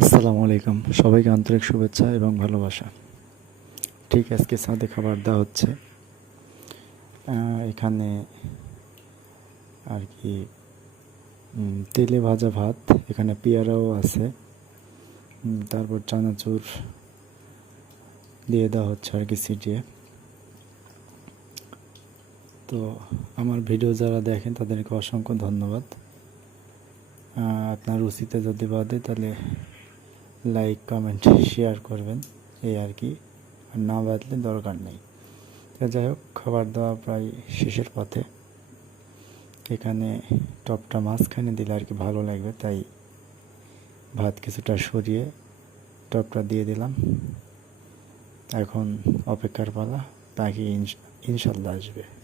আসসালামু আলাইকুম। সবাইকে আন্তরিক শুভেচ্ছা এবং ভালোবাসা। ঠিক আজকে সাথে খাবার দেওয়া হচ্ছে। এখানে আর কি তেলে ভাজা ভাত, এখানে পেয়ারাও আছে। তারপর চানাচুর দিয়ে দেওয়া হচ্ছে আর কি সিটিয়ে। তো আমার ভিডিও যারা দেখেন, তাদেরকে অসংখ্য ধন্যবাদ। আপনার রুচিতে যদি বাদে, তাহলে লাইক কমেন্ট শেয়ার করবেন, এই আর কি। আর না বাদলে দরকার নেই। যাই হোক, খাবার দাওয়া প্রায় শেষের পথে। এখানে টপটা মাঝখানে দিলে আর কি ভালো লাগবে, তাই ভাত কিছুটা সরিয়ে টকটা দিয়ে দিলাম। এখন অপেক্ষার পালা পাখি ইনশাল্লাহ আসবে।